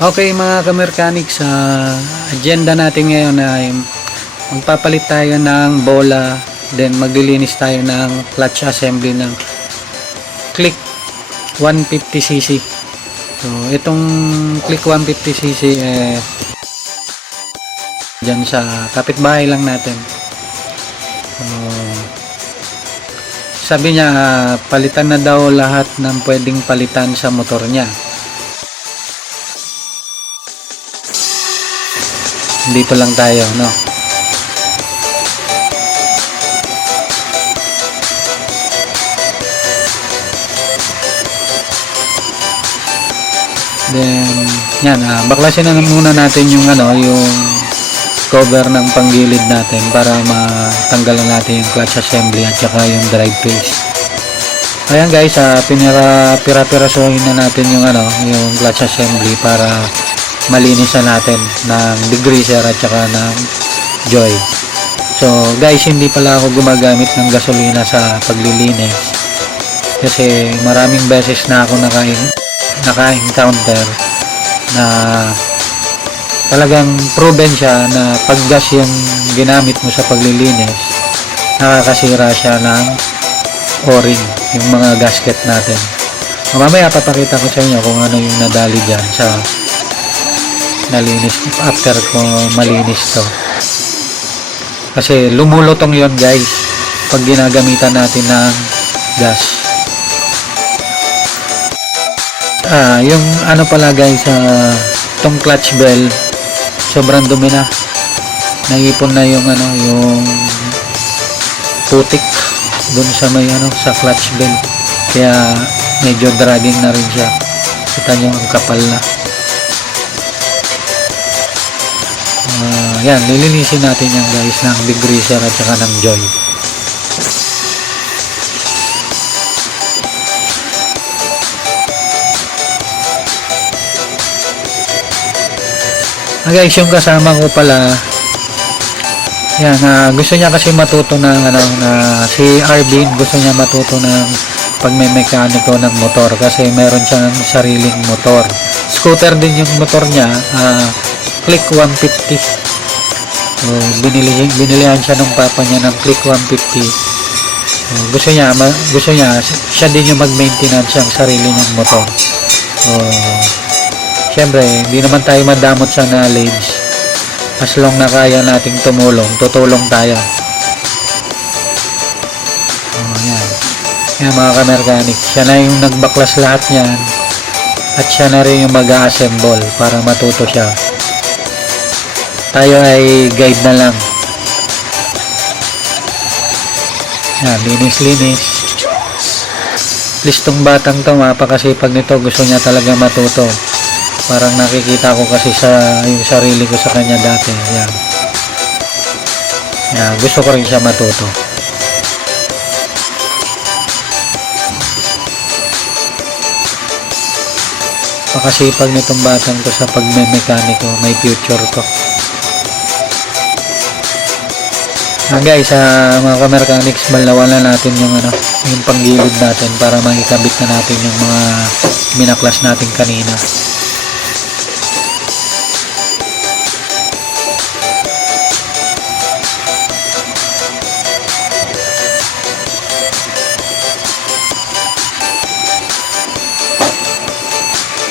Okay mga ka-mechanics, sa agenda natin ngayon ay magpapalit tayo ng bola, then maglilinis tayo ng clutch assembly ng Click 150cc. So itong Click 150cc dyan sa kapitbahay lang natin. So, sabi niya palitan na daw lahat ng pwedeng palitan sa motor niya. Dito lang tayo, no? Then, yan, baklasin na muna natin yung yung cover ng panggilid natin para matanggalan natin yung clutch assembly at saka yung drive face. Ayan guys, pira-pirasohin na natin yung yung clutch assembly para malinisan natin ng degreaser at saka ng joy. So guys, hindi pala ako gumagamit ng gasolina sa paglilinis kasi maraming beses na ako naka-encounter na talagang proven siya na pag gas yung ginamit mo sa paglilinis, nakakasira siya ng o-ring, yung mga gasket natin. Mamaya papakita ko sa inyo kung ano yung nadali dyan sa nalinis after ko malinis to, kasi lumulutong yon guys pag ginagamitan natin ng gas. Yung pala guys, tong clutch bell sobrang dumi na, naipon na yung yung putik dun sa may sa clutch bell, kaya medyo dragging na rin siya. Kita nyo ang kapal na. Yan, lilinisin natin yan guys ng degreaser at saka ng joy. Guys, yung kasama ko pala, yan, gusto niya kasi matuto ng si Arvin, gusto niya matuto ng pagmemekaniko ng motor kasi meron siyang sariling motor. Scooter din yung motor niya, Click 150. So, binilihan siya ng papa niya ng Click 150. So, gusto niya siya din yung mag-maintenance ng sarili niyang motor. So, syempre, hindi naman tayo madamot sa knowledge. As long na kaya nating tumulong, tutulong tayo. So, yan. Yan mga ka-mechanic. Siya na yung nagbaklas lahat niyan. At siya na rin yung mag-a-assemble para matuto siya. Tayo ay guide na lang. Yan, linis-linis. Please tong batang to, mapakasipag nito, gusto niya talaga matuto. Parang nakikita ko kasi yung sarili ko sa kanya dati. Yan. Yan, gusto ko rin siya matuto. Pakasipag nitong batang to sa pagmemekaniko, may future to. Guys, mga ka-mechanics, balawan na natin yung yung panggilid natin para makikabit na natin yung mga minaklas natin kanina.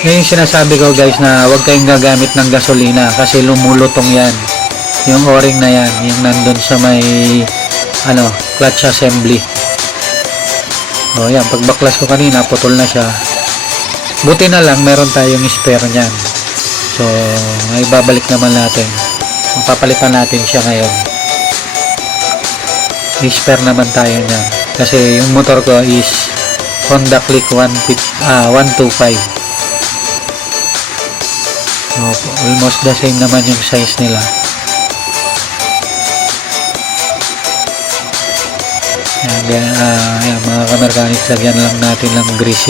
Yung sinasabi ko guys na huwag kayong gagamit ng gasolina kasi lumulutong yan. Yung o-ring na yan, yung nandun sa may clutch assembly. O yan, pagbaklas ko kanina, putol na siya. Buti na lang meron tayong spare nyan. So ay babalik naman natin. Papalitan natin siya ngayon. May spare naman tayo nyan kasi yung motor ko is Honda Click 125. Almost the same naman yung size nila. Yan, mga ka-mechanics, lagyan lang natin ng grease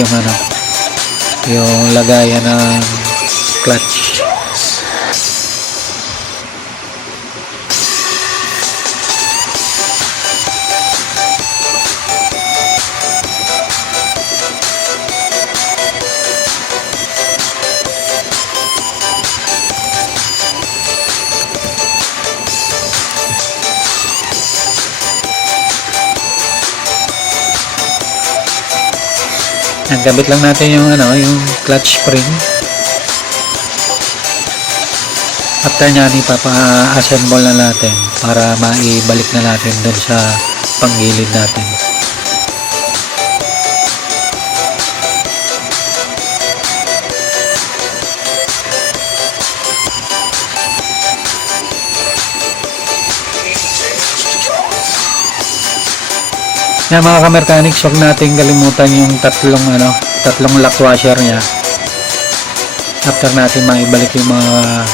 yung lagayan ng clutch. Yan, kabit lang natin yung yung clutch spring. After nyan, ipapa-assemble na natin para maibalik na natin dun sa panggilid natin. Yan mga ka-mechanics, huwag natin kalimutan yung tatlong lock washer nya after natin maibalik yung mga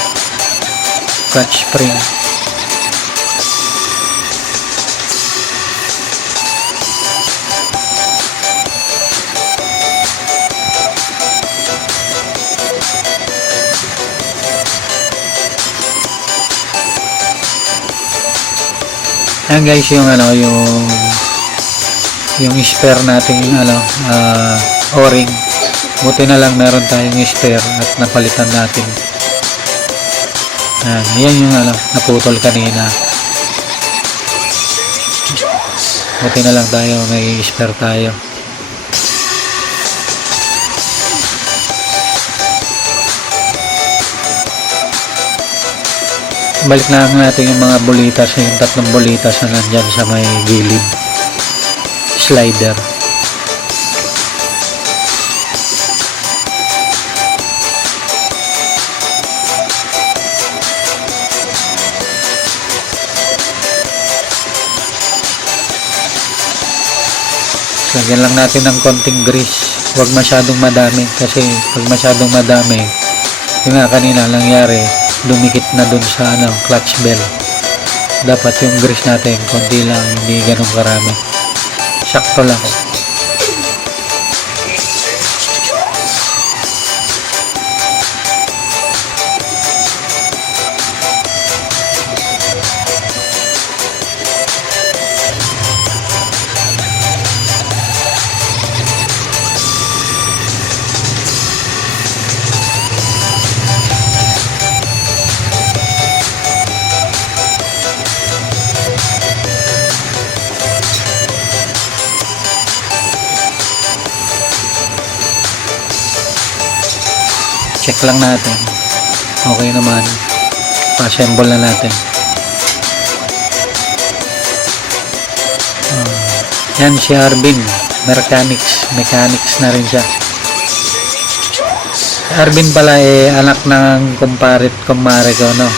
clutch spring. Yan guys, yung spare natin o-ring. Buti na lang meron tayong spare at napalitan natin. Yan yung naputol kanina. Buti na lang tayo, may spare tayo. Balik na natin yung mga bulitas, yung tatlong bulitas na nandyan sa may gilid slider. Lagyan lang natin ng konting grease, huwag masyadong madami kasi pag masyadong madami, yung nga kanina nangyari, dumikit na dun sa clutch bell. Dapat yung grease natin konti lang, hindi ganun karami, sakto lang. Check lang natin, okay naman, pa-assemble na natin. Yan si Arvin, mechanics na rin siya. Arvin pala anak ng kumare ko, no?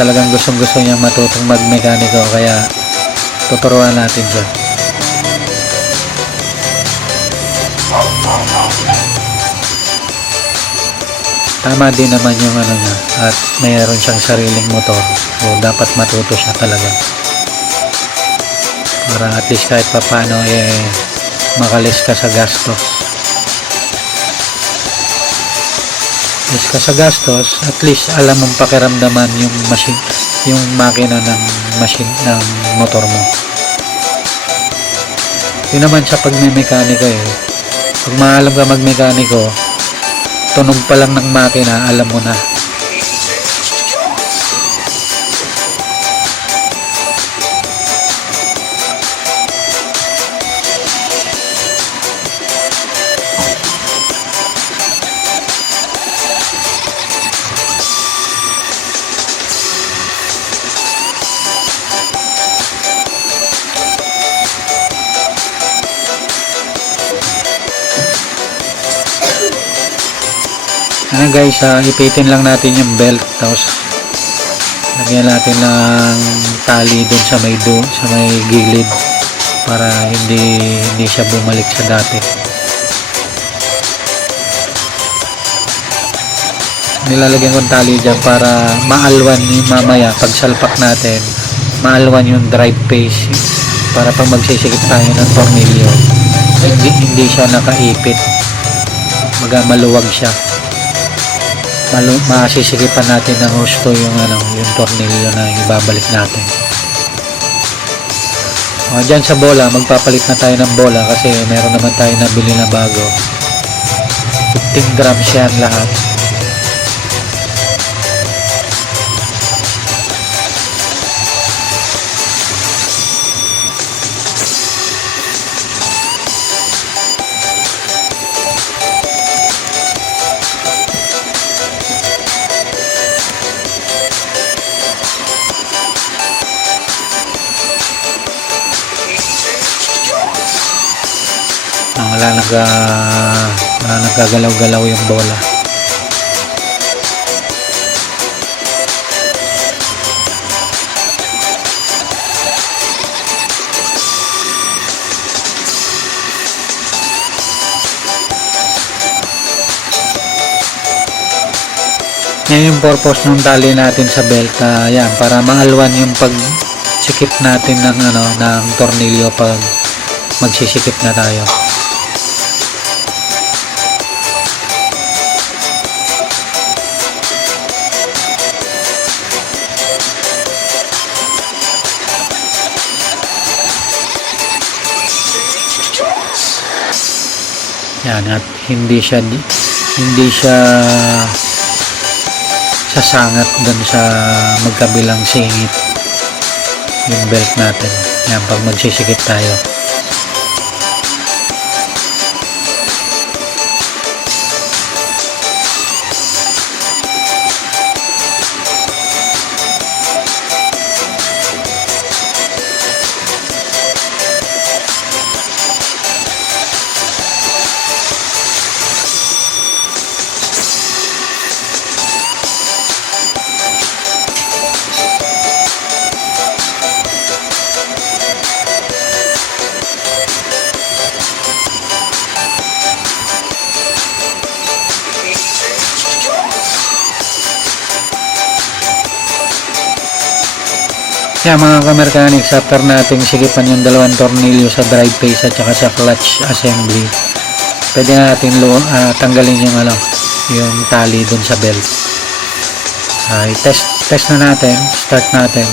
Talagang gusto niya matutong mag-mekaniko, kaya tuturuan natin siya. Tama din naman yung niya, at mayroon siyang sariling motor, so dapat matuto siya talaga para at least kahit papano makalis ka sa gastos. Alis ka sa gastos, at least alam mong pakiramdaman yung machine, yung makina ng machine ng motor mo. Yun naman sa pagme-mekaniko pag maalam ka mag-mekaniko, tunog pa lang ng makina, alam mo na. Guys, ipitin lang natin yung belt, tapos lagyan natin ng tali dun sa may gilid para hindi siya bumalik sa dati. Nilalagyan ko ng tali dyan para maalwan yung mamaya pag salpak natin, maalwan yung drive phase, para pag magsisikip tayo ng tornilyo hindi siya nakaipit, maluwag siya. Masisikipan natin ng husto yung tornilyo na ibabalik natin. Dyan sa bola, magpapalit na tayo ng bola kasi meron naman tayo nabili na bago. 15 grams yan lahat. wala nagkagalaw-galaw yung bola. Yan yung purpose ng tali natin sa belt, yan, para maalwan yung pagsikip natin ng ng tornilyo pag magsisikip na tayo. Yan, at hindi siya sasangat dun sa magkabilang singit yung belt natin. Yan, pag magsisikip tayo. Yan mga ka-mechanics, after nating sikipan yung dalawang tornilyo sa drive face at saka sa clutch assembly, pwede na natin tanggalin yung tali dun sa belt. Test na natin, start natin.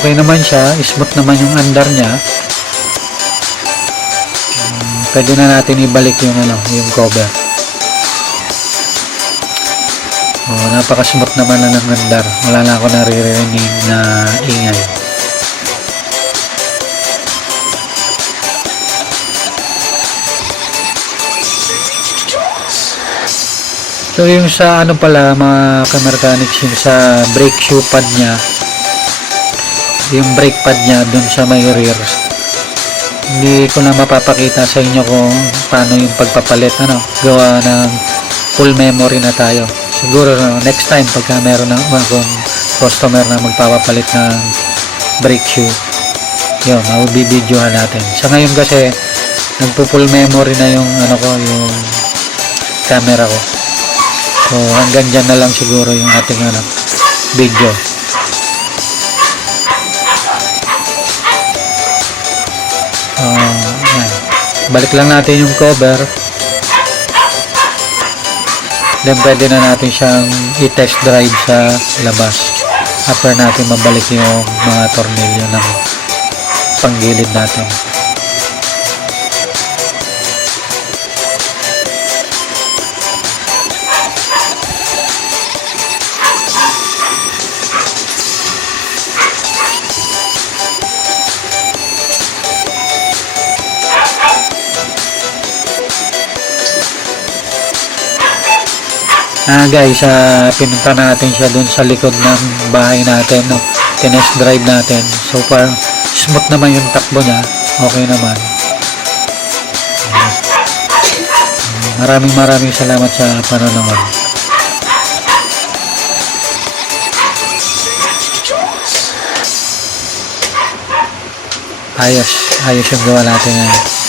Okay naman siya, smooth naman yung andar niya. Pwede na natin ibalik yung cover. Napaka-smooth naman na ng andar. Wala na ako naririnig na ingay. So yung sa pala mga ka-mechanics, yung sa brake shoe pad niya, yung brake pad niya dun sa may rear, hindi ko na mapapakita sa inyo kung paano yung pagpapalit. Gawa ng full memory na tayo. Siguro next time pagka meron ng akong customer na magpapapalit ng brake shoe, yun, mabibidyohan natin. Sa ngayon kasi nagpo-full memory na yung yung camera ko. So hanggang dyan na lang siguro yung ating video. Yan. Balik lang natin yung cover. Then pwede na natin siyang i-test drive sa labas after natin mabalik yung mga tornilyo ng panggilid natin. Guys, pinunta natin siya dun sa likod ng bahay natin, tinest drive natin. So far smooth naman yung takbo niya, okay naman. Maraming salamat sa panonood. Ayos yung gawa natin ngayon.